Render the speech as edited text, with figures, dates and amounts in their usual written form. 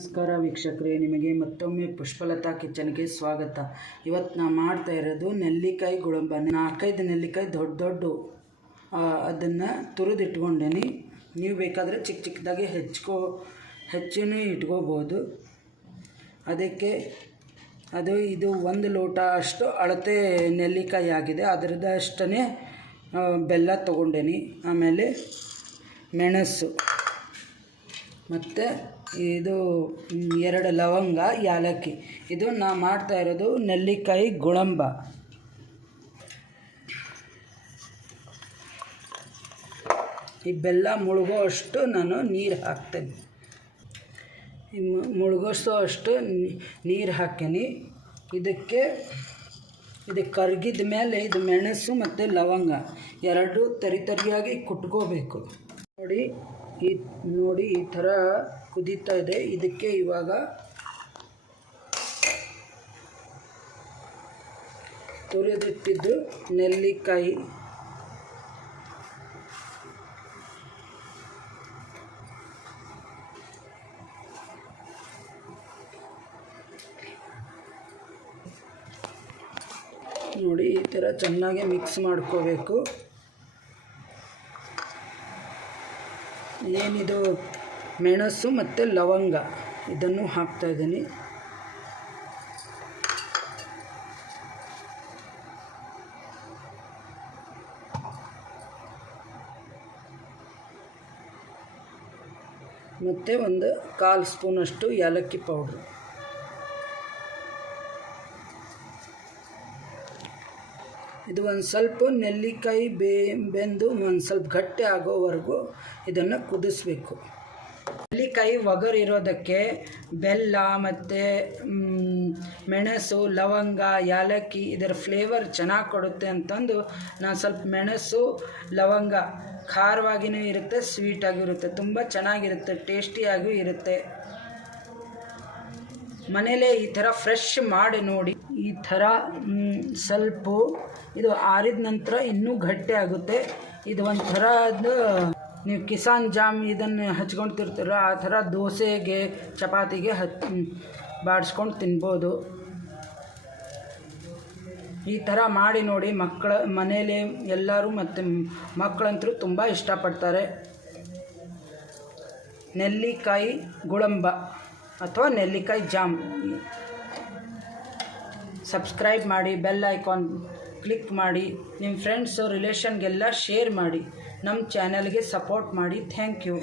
ನಮಸ್ಕಾರ ವೀಕ್ಷಕರೇ, ನಿಮಗೆ ಮತ್ತೊಮ್ಮೆ ಪುಷ್ಪಲತಾ ಕಿಚನ್ಗೆ ಸ್ವಾಗತ. ಇವತ್ತು ನಾನು ಮಾಡ್ತಾ ಇರೋದು ನೆಲ್ಲಿಕಾಯಿ ಗುಳಂಬ. 4-5 ನೆಲ್ಲಿಕಾಯಿ ದೊಡ್ಡ ಅದನ್ನು ತುರಿದಿಟ್ಕೊಂಡೇನಿ. ನೀವು ಬೇಕಾದರೆ ಚಿಕ್ಕ ಚಿಕ್ಕದಾಗಿ ಹೆಚ್ಚಿನೂ ಇಟ್ಕೋಬೋದು. ಅದಕ್ಕೆ ಇದು 1 ಲೋಟ ಅಷ್ಟು ಅಳತೆ ನೆಲ್ಲಿಕಾಯಿ ಆಗಿದೆ. ಅದರದಷ್ಟೇ ಬೆಲ್ಲ ತೊಗೊಂಡೇನಿ. ಆಮೇಲೆ ಮೆಣಸು ಮತ್ತು ಇದು 2 ಲವಂಗ, ಯಾಲಕ್ಕಿ. ಇದು ನಾ ಮಾಡ್ತಾ ಇರೋದು ನೆಲ್ಲಿಕಾಯಿ ಗುಳಂಬ. ಈ ಬೆಲ್ಲ ಮುಳುಗೋ ಅಷ್ಟು ನಾನು ನೀರು ಹಾಕ್ತೇನೆ. ಮುಳುಗೋಷ್ಟು ಅಷ್ಟು ನೀರು ಹಾಕೀನಿ. ಇದಕ್ಕೆ ಕರಗಿದ ಮೇಲೆ ಇದು ಮೆಣಸು ಮತ್ತು ಲವಂಗ 2 ತರಿಯಾಗಿ ಕುಟ್ಕೋಬೇಕು. ನೋಡಿ ಈ ಥರ ಕುದೀತಾ ಇದೆ. ಇದಕ್ಕೆ ಇವಾಗ ತುರಿದಿಟ್ಟಿದ್ದು ನೆಲ್ಲಿಕಾಯಿ ನೋಡಿ ಈ ಥರ ಚೆನ್ನಾಗಿ ಮಿಕ್ಸ್ ಮಾಡ್ಕೋಬೇಕು. ಏನಿದು ಮೆಣಸು ಮತ್ತು ಲವಂಗ ಇದನ್ನು ಹಾಕ್ತಾಯಿದ್ದೀನಿ. ಮತ್ತು 1/4 ಸ್ಪೂನಷ್ಟು ಏಲಕ್ಕಿ ಪೌಡ್ರು. ಇದು ಒಂದು ಸ್ವಲ್ಪ ನೆಲ್ಲಿಕಾಯಿ ಬೆಂದು ಒಂದು ಸ್ವಲ್ಪ ಗಟ್ಟಿ ಆಗೋವರೆಗೂ ಇದನ್ನು ಕುದಿಸ್ಬೇಕು. ನೆಲ್ಲಿಕಾಯಿ ಒಗರಿರೋದಕ್ಕೆ ಬೆಲ್ಲ ಮತ್ತು ಮೆಣಸು, ಲವಂಗ, ಯಾಲಕ್ಕಿ ಇದರ ಫ್ಲೇವರ್ ಚೆನ್ನಾಗಿ ಕೊಡುತ್ತೆ ಅಂತಂದು ನಾನು ಸ್ವಲ್ಪ ಮೆಣಸು, ಲವಂಗ ಖಾರವಾಗಿಯೂ ಇರುತ್ತೆ, ಸ್ವೀಟಾಗಿಯೂ ಇರುತ್ತೆ, ತುಂಬ ಚೆನ್ನಾಗಿರುತ್ತೆ, ಟೇಸ್ಟಿಯಾಗೂ ಇರುತ್ತೆ. ಮನೇಲೇ ಈ ಥರ ಫ್ರೆಶ್ ಮಾಡಿ ನೋಡಿ. ಈ ಥರ ಸ್ವಲ್ಪ ಇದು ಆರಿದ ನಂತರ ಇನ್ನೂ ಗಟ್ಟಿ ಆಗುತ್ತೆ. ಇದು ಒಂಥರದ್ದು ನೀವು ಕಿಸಾನ್ ಜಾಮ್ ಇದನ್ನು ಹಚ್ಕೊಳ್ತಿರ್ತೀರ, ಆ ಥರ ದೋಸೆಗೆ ಚಪಾತಿಗೆ ಬಾಡಿಸ್ಕೊಂಡು ತಿನ್ಬೋದು. ಈ ಥರ ಮಾಡಿ ನೋಡಿ. ಮನೇಲಿ ಎಲ್ಲರೂ ಮತ್ತು ಮಕ್ಕಳಂತರೂ ತುಂಬ ಇಷ್ಟಪಡ್ತಾರೆ. ನೆಲ್ಲಿಕಾಯಿ ಗುಳಂಬ ಅಥವಾ ನೆಲ್ಲಿಕಾಯಿ ಜಾಮ್. ಸಬ್ಸ್ಕ್ರೈಬ್ ಮಾಡಿ, ಬೆಲ್ ಐಕಾನ್ ಕ್ಲಿಕ್ ಮಾಡಿ, ನಿಮ್ಮ ಫ್ರೆಂಡ್ಸು ರಿಲೇಷನ್ಗೆಲ್ಲ ಶೇರ್ ಮಾಡಿ, ನಮ್ಮ ಚಾನಲ್ಗೆ ಸಪೋರ್ಟ್ ಮಾಡಿ. Thank you.